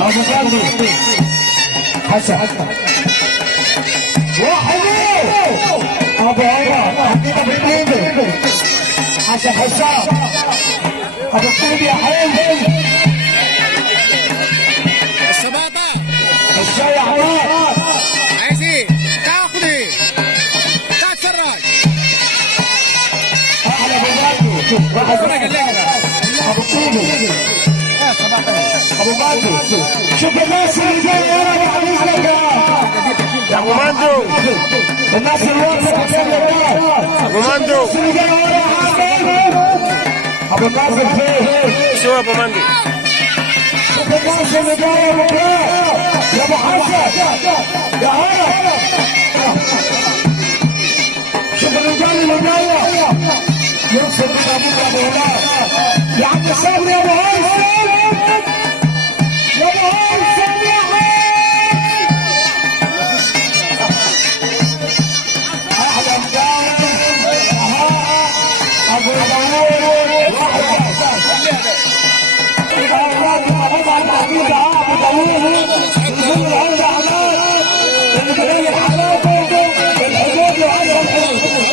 ابو بدر حسن واحد ابو عمر حقيقه بالقيمه حسن حسام ابو الطيب يا حلو الشباطه الشاي عمار عايز ايه؟ تاخد ايه؟ تعال اتفرج احلى ابو بدر واحد ابو الطيب ابو مندو شوف الناس اللي جايه ورا بحديث لك يا ابو مندو الناس اللي ورا ابو مندو اللي جايه ورا ابو الناصر فين؟ شو ابو مندو شوف الناس اللي جايه ورا يا ابو حسن يا هلا شوف الرجال اللي جايه يوصل بنا بكره ابو هلال يا عم صبري يا ابو هيثم يا ابو هيثم يا احلى مجاهد ابو داوود واحد